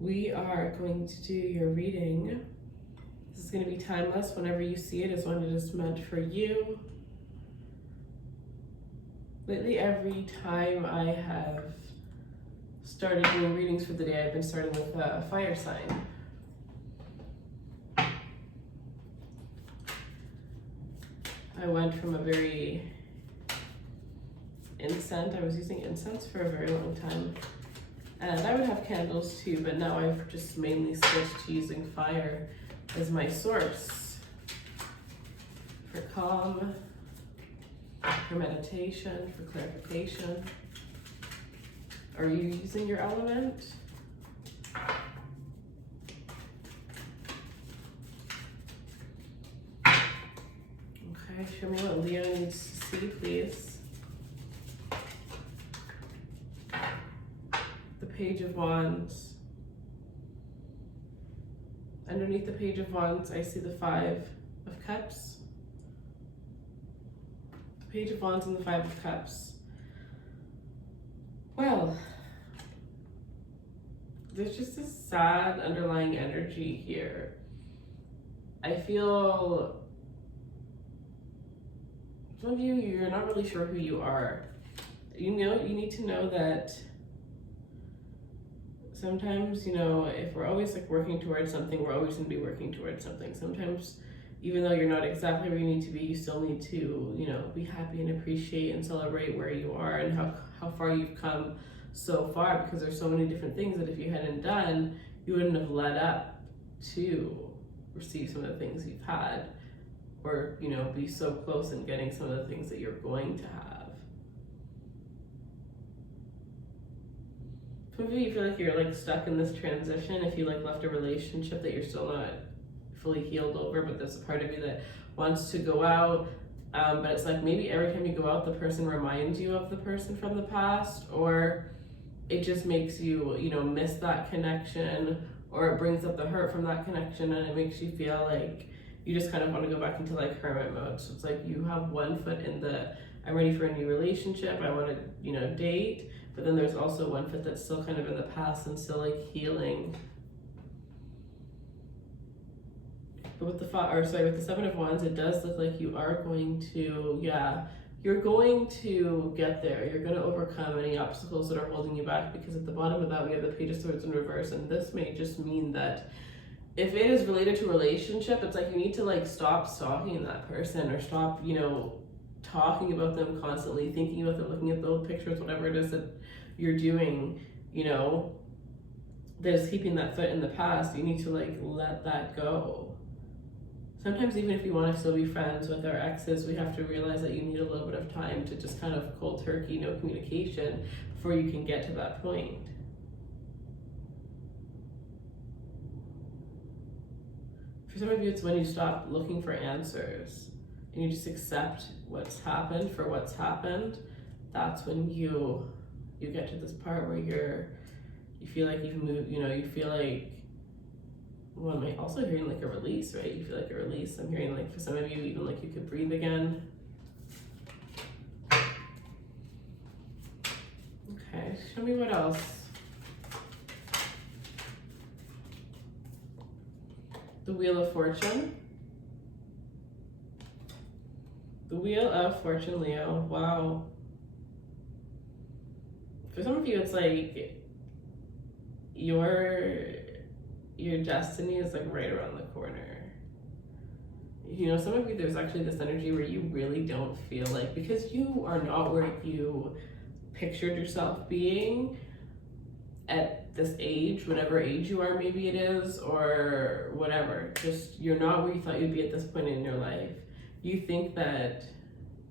We are going to do your reading. This is going to be timeless. Whenever you see it is when it is meant for you. Lately, every time I have started doing readings for the day, I've been starting with a fire sign. I went from a very incense, I was using incense for a very long time. And I would have candles too, but now I've just mainly switched to using fire as my source for calm, for meditation, for clarification. Are you using your element? Okay, show me what Leo needs to see, please. The Page of Wands. Underneath the Page of Wands, I see the Five of Cups. The Page of Wands and the Five of Cups. Well, there's just a sad underlying energy here. I feel some of you, you're not really sure who you are. You need to know that sometimes, if we're always like working towards something, we're always going to be working towards something. Sometimes, even though you're not exactly where you need to be, you still need to, be happy and appreciate and celebrate where you are and how far you've come so far, because there's so many different things that if you hadn't done, you wouldn't have led up to receive some of the things you've had, or, be so close in getting some of the things that you're going to have. Some of you feel like you're like stuck in this transition. If you like left a relationship that you're still not fully healed over, but there's a part of you that wants to go out, but it's like maybe every time you go out, the person reminds you of the person from the past, or it just makes you, miss that connection, or it brings up the hurt from that connection, and it makes you feel like you just kind of want to go back into like hermit mode. So it's like you have one foot in the I'm ready for a new relationship, I want to, date, but then there's also one foot that's still kind of in the past and still like healing. But with the Seven of Wands, it does look like you are going to, you're going to get there. You're going to overcome any obstacles that are holding you back, because at the bottom of that, we have the Page of Swords in reverse, and this may just mean that if it is related to a relationship, it's like you need to like stop stalking that person, or stop, talking about them constantly, thinking about them, looking at the old pictures, whatever it is that you're doing, that is keeping that foot in the past. You need to like let that go. Sometimes even if you want to still be friends with our exes, we have to realize that you need a little bit of time to just kind of cold turkey, no communication, before you can get to that point. For some of you, it's when you stop looking for answers and you just accept what's happened for what's happened. That's when you get to this part where you feel like you've moved, you feel like, well, I'm also hearing like a release, right? You feel like a release. I'm hearing like for some of you, even like you could breathe again. Okay, show me what else. The Wheel of Fortune. The Wheel of Fortune, Leo. Wow. For some of you, it's like your destiny is like right around the corner. Some of you, there's actually this energy where you really don't feel like, because you are not where you pictured yourself being at this age, whatever age you are, maybe it is, or whatever. Just, you're not where you thought you'd be at this point in your life. You think that,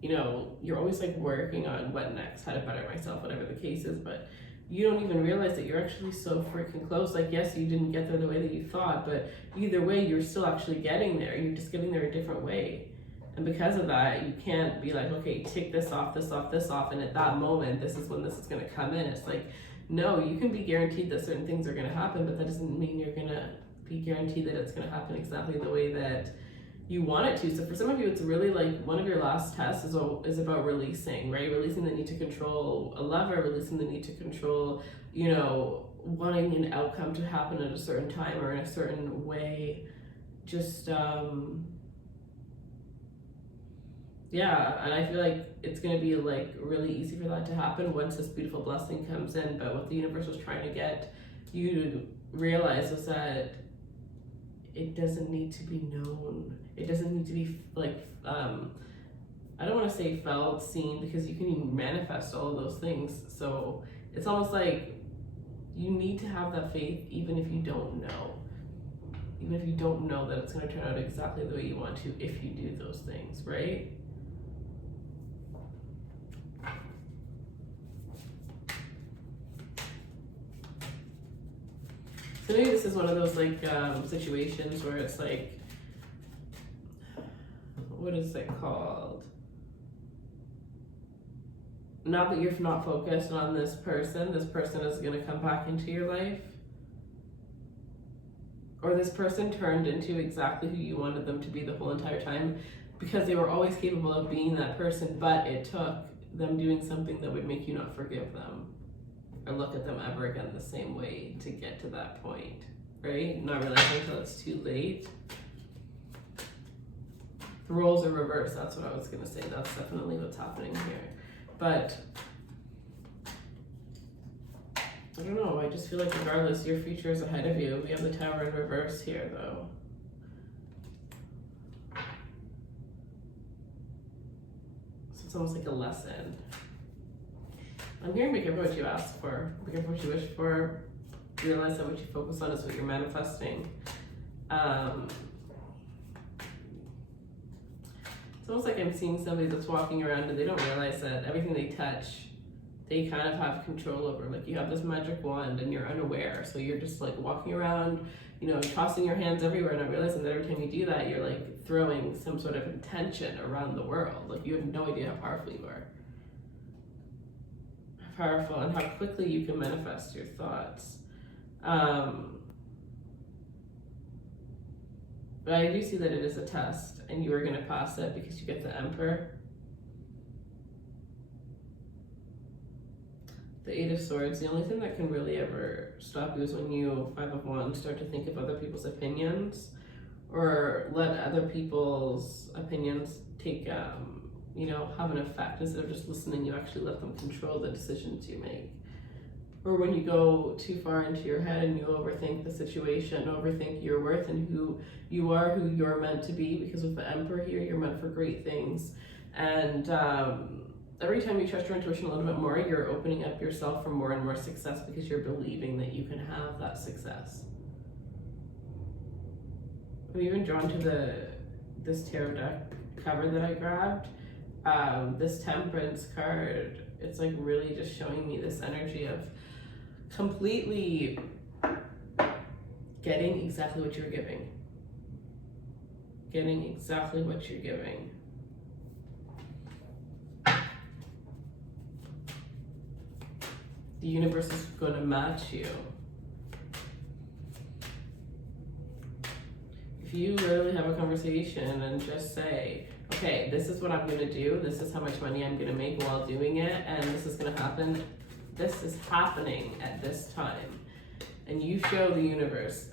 you're always like working on what next, how to better myself, whatever the case is, but you don't even realize that you're actually so freaking close. Like, yes, you didn't get there the way that you thought, but either way, you're still actually getting there. You're just getting there a different way. And because of that, you can't be like, okay, tick this off, this off, this off, and at that moment, this is when this is gonna come in. It's like, no, you can be guaranteed that certain things are gonna happen, but that doesn't mean you're gonna be guaranteed that it's gonna happen exactly the way that you want it to. So for some of you, it's really like one of your last tests is about releasing, right? Releasing the need to control a lover, releasing the need to control, wanting an outcome to happen at a certain time or in a certain way. Just, yeah, and I feel like it's going to be like really easy for that to happen once this beautiful blessing comes in. But what the universe was trying to get you to realize is that it doesn't need to be known. It doesn't need to be like, I don't want to say felt, seen, because you can even manifest all of those things. So it's almost like you need to have that faith even if you don't know. Even if you don't know that it's going to turn out exactly the way you want to if you do those things, right? So maybe this is one of those like situations where it's like, what is it called? Now that you're not focused on this person is going to come back into your life. Or this person turned into exactly who you wanted them to be the whole entire time, because they were always capable of being that person, but it took them doing something that would make you not forgive them or look at them ever again the same way to get to that point, right? Not realizing until it's too late. The roles are reversed, that's what I was gonna say. That's definitely what's happening here. But I don't know, I just feel like regardless, your future is ahead of you. We have the Tower in reverse here though. So it's almost like a lesson. I'm hearing be careful what you ask for, be careful what you wish for, realize that what you focus on is what you're manifesting. It's almost like I'm seeing somebody that's walking around and they don't realize that everything they touch, they kind of have control over. Like you have this magic wand and you're unaware. So you're just like walking around, you know, tossing your hands everywhere, not realizing that every time you do that, you're like throwing some sort of intention around the world. Like you have no idea how powerful you are. Powerful and how quickly you can manifest your thoughts. But I do see that it is a test and you are going to pass it because you get the Emperor. The Eight of Swords, the only thing that can really ever stop you is when you, Five of Wands, start to think of other people's opinions or let other people's opinions take, you know, have an effect. Instead of just listening, you actually let them control the decisions you make. Or when you go too far into your head and you overthink the situation, overthink your worth and who you are, who you're meant to be, because with the Emperor here, you're meant for great things. And every time you trust your intuition a little bit more, you're opening up yourself for more and more success because you're believing that you can have that success. I'm even drawn to this tarot deck cover that I grabbed. This Temperance card, it's like really just showing me this energy of completely getting exactly what you're giving. Getting exactly what you're giving. The universe is going to match you. If you literally have a conversation and just say, okay, this is what I'm going to do, this is how much money I'm going to make while doing it, and this is going to happen, this is happening at this time, and you show the universe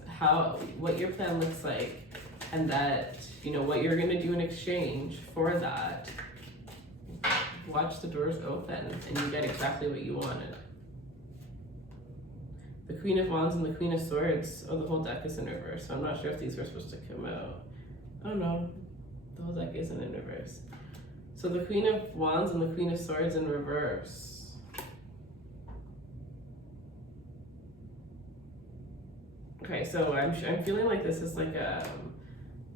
what your plan looks like, and that, you know, what you're going to do in exchange for that, watch the doors open and you get exactly what you wanted. The Queen of Wands and the Queen of Swords, oh, the whole deck is in reverse, so I'm not sure if these were supposed to come out. Oh no, the whole deck isn't in reverse. So the Queen of Wands and the Queen of Swords in reverse. Okay, so I'm feeling like this is like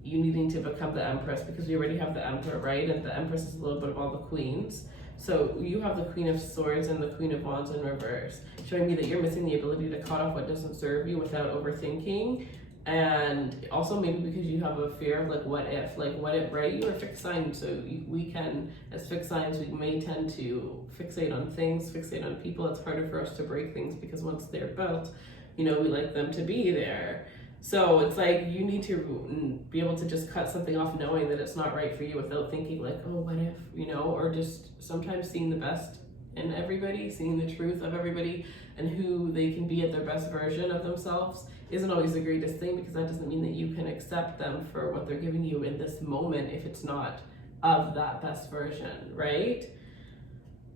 you needing to become the Empress, because we already have the Emperor, right? And the Empress is a little bit of all the queens. So you have the Queen of Swords and the Queen of Wands in reverse, showing me that you're missing the ability to cut off what doesn't serve you without overthinking. And also maybe because you have a fear of what if, right? You are fixed signs, so we can, as fixed signs, we may tend to fixate on things, fixate on people. It's harder for us to break things because once they're built, you know, we like them to be there. So it's like you need to be able to just cut something off knowing that it's not right for you without thinking like, oh, what if, you know, or just sometimes seeing the best in everybody, seeing the truth of everybody, and who they can be at their best version of themselves isn't always the greatest thing, because that doesn't mean that you can accept them for what they're giving you in this moment if it's not of that best version, right?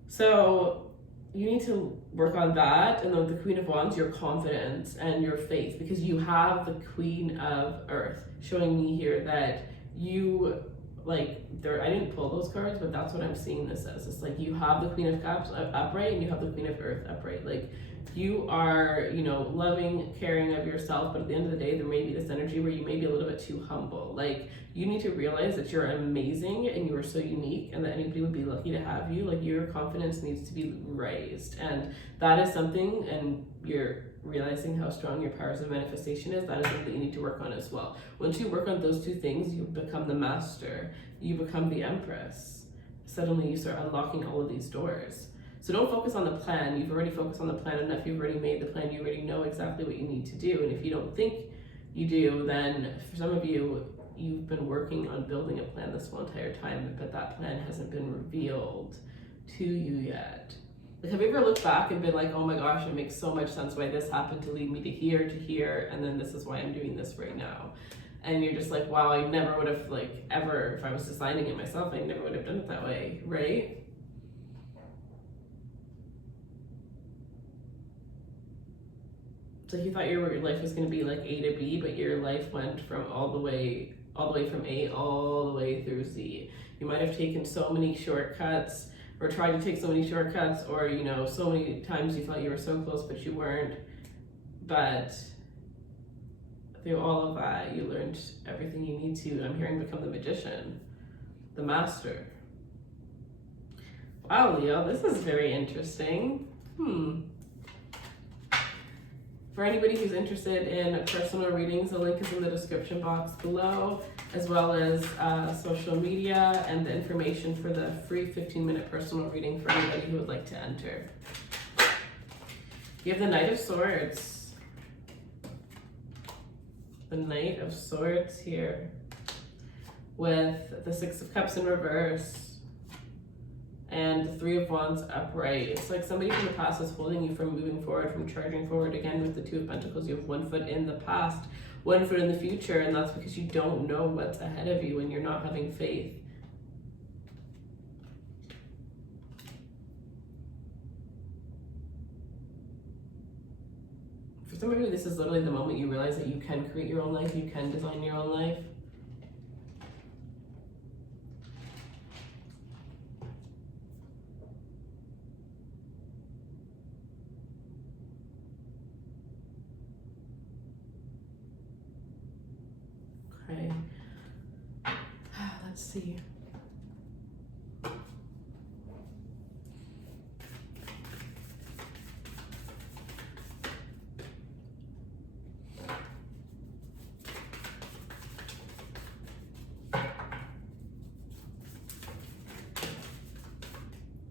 So you need to work on that. And then with the Queen of Wands, your confidence and your faith, because you have the Queen of Earth showing me here that you, like, there, I didn't pull those cards, but that's what I'm seeing this as. It's like you have the Queen of Cups upright and you have the Queen of Earth upright. Like, you are, you know, loving, caring of yourself, but at the end of the day, there may be this energy where you may be a little bit too humble. Like, you need to realize that you're amazing and you are so unique, and that anybody would be lucky to have you. Like, your confidence needs to be raised, and that is something, and you're realizing how strong your powers of manifestation is. That is something you need to work on as well. Once you work on those two things, you become the master, you become the empress. Suddenly you start unlocking all of these doors. So don't focus on the plan. You've already focused on the plan enough. You've already made the plan. You already know exactly what you need to do. And if you don't think you do, then for some of you, you've been working on building a plan this whole entire time, but that plan hasn't been revealed to you yet. Like, have you ever looked back and been like, oh my gosh, it makes so much sense why this happened to lead me to here, and then this is why I'm doing this right now. And you're just like, wow, I never would have, like, ever, if I was designing it myself, I never would have done it that way, right? So you thought your life was going to be like A to B, but your life went from all the way from A all the way through Z. You might have taken so many shortcuts, or tried to take so many shortcuts, or, you know, so many times you thought you were so close, but you weren't. But through all of that, you learned everything you need to, I'm hearing, become the magician, the master. Wow, Leo, this is very interesting. For anybody who's interested in personal readings, the link is in the description box below, as well as social media and the information for the free 15-minute personal reading for anybody who would like to enter. You have the Knight of Swords. The Knight of Swords here, with the Six of Cups in reverse and the Three of Wands upright. It's like somebody from the past is holding you from moving forward, from charging forward. Again, with the Two of Pentacles, you have 1 foot in the past, 1 foot in the future, and that's because you don't know what's ahead of you and you're not having faith. For some of you, this is literally the moment you realize that you can create your own life, you can design your own life. Okay, let's see.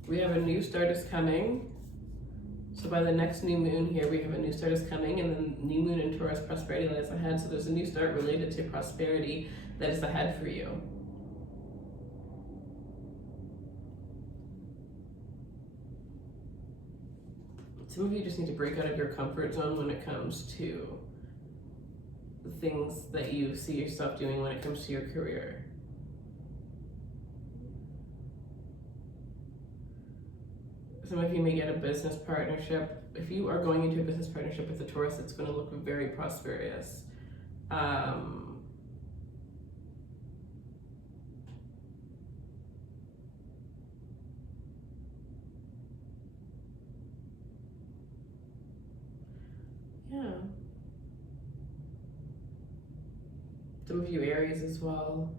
We have a new start is coming. So by the next new moon here, we have a new start is coming, and then new moon in Taurus, prosperity lies ahead. So there's a new start related to prosperity that is ahead for you. Some of you just need to break out of your comfort zone when it comes to the things that you see yourself doing when it comes to your career. Some of you may get a business partnership. If you are going into a business partnership with a Taurus, it's going to look very prosperous. Yeah. Some of you Aries as well.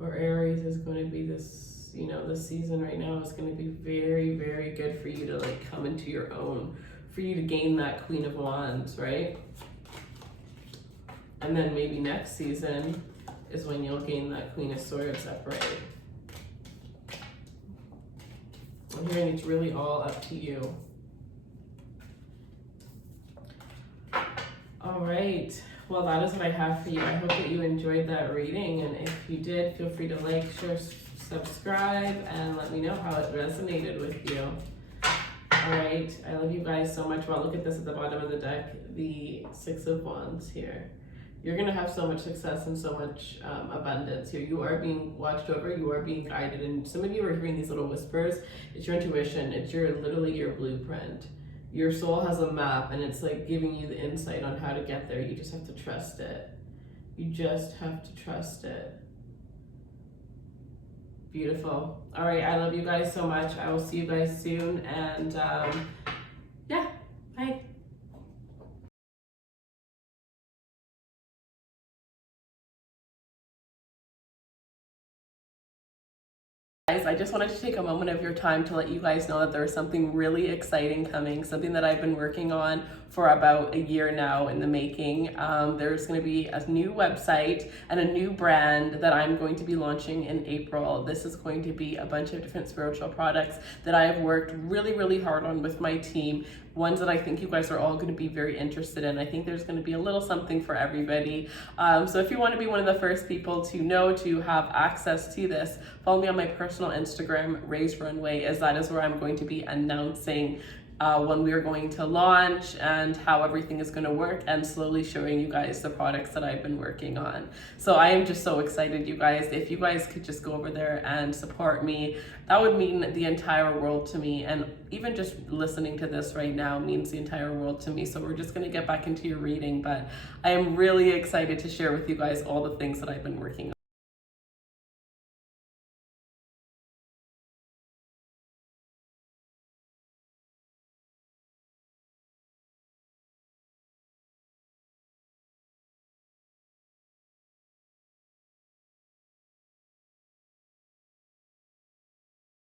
Or Aries is going to be this, you know, this season right now is going to be very, very good for you to, like, come into your own, for you to gain that Queen of Wands, right? And then maybe next season is when you'll gain that Queen of Swords upright. I'm hearing it's really all up to you. All right. Well, that is what I have for you. I hope that you enjoyed that reading. And if you did, feel free to like, share, subscribe, and let me know how it resonated with you. All right, I love you guys so much. Wow, look at this at the bottom of the deck, the Six of Wands here. You're gonna have so much success and so much abundance here. You are being watched over, you are being guided, and some of you are hearing these little whispers. It's your intuition, it's literally your blueprint. Your soul has a map, and it's like giving you the insight on how to get there. You just have to trust it. You just have to trust it. Beautiful. All right, I love you guys so much. I will see you guys soon, and yeah, bye. Guys, I just wanted to take a moment of your time to let you guys know that there's something really exciting coming, something that I've been working on for about a year now in the making. There's going to be a new website and a new brand that I'm going to be launching in April. This is going to be a bunch of different spiritual products that I have worked really, really hard on with my team. Ones that I think you guys are all going to be very interested in. I think there's going to be a little something for everybody. So if you want to be one of the first people to know, to have access to this, follow me on my personal Instagram, Raise Runway, as that is where I'm going to be announcing when we are going to launch and how everything is going to work, and slowly showing you guys the products that I've been working on. So I am just so excited, you guys. If you guys could just go over there and support me, that would mean the entire world to me. And even just listening to this right now means the entire world to me. So we're just going to get back into your reading, but I am really excited to share with you guys all the things that I've been working on.